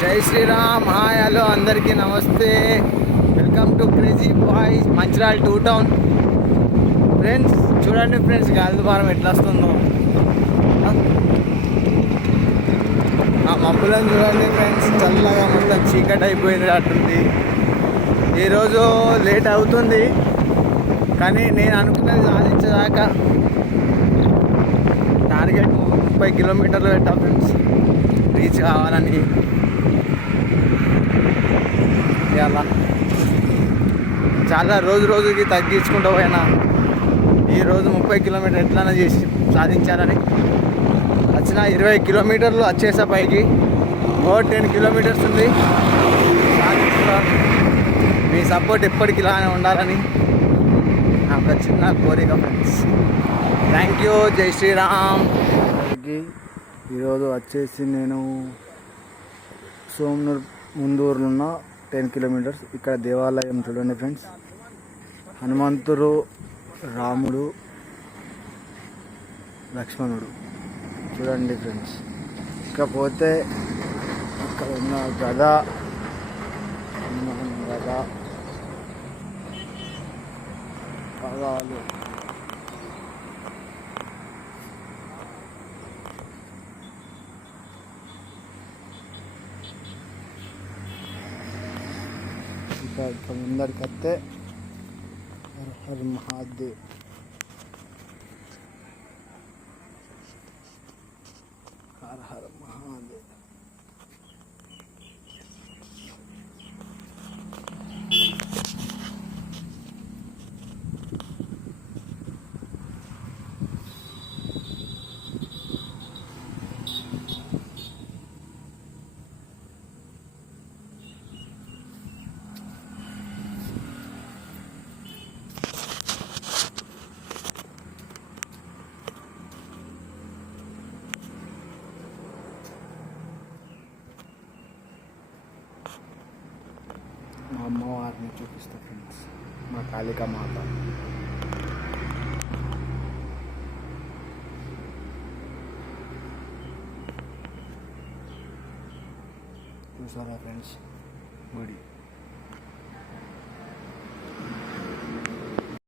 జై Sriram. Hi, hello, అందరికీ నమస్తే. Welcome to crazy boys Mancherial 2 town. Friends చూడండి ఫ్రెండ్స్, గాలి దుమారం ఎట్లా వస్తుందో. ఆ మబ్బులను చూడండి ఫ్రెండ్స్, చల్లగా మొత్తం చీకటి అయిపోయింది అట్టుంది. ఈరోజు లేట్ అవుతుంది, కానీ నేను అనుకున్నది సాధించేదాకా టార్గెట్ 30 కిలోమీటర్లు పెట్టా ఫ్రెండ్స్, రీచ్ కావాలని. ఇలా చాలా రోజుకి తగ్గించుకుంటూ పోయినా ఈరోజు 30 కిలోమీటర్ ఎట్లన్నా చేసి సాధించాలని వచ్చిన. 20 కిలోమీటర్లు వచ్చేసా పైకి. 10 కిలోమీటర్స్ ఉంది సాధించుకోవాలి. మీ సపోర్ట్ ఎప్పటికి ఇలానే ఉండాలని నాకు చిన్న కోరిక ఫ్రెండ్స్. Thank you. జై శ్రీరామ్. ఈరోజు వచ్చేసి నేను సోమనూరు ముందూరులో ఉన్న 10 కిలోమీటర్స్. ఇక్కడ దేవాలయం చూడండి ఫ్రెండ్స్, హనుమంతుడు, రాముడు, లక్ష్మణుడు చూడండి ఫ్రెండ్స్. ఇకపోతే ఇక్కడ ఉన్న గద పదాలు ఇక్కడ ముందరికి వస్తే her her Mahadev. Her her Mahadev. మా అమ్మవారిని చూపిస్తా ఫ్రెండ్స్, మా కాళికా మాత. చూసారా ఫ్రెండ్స్ గుడి.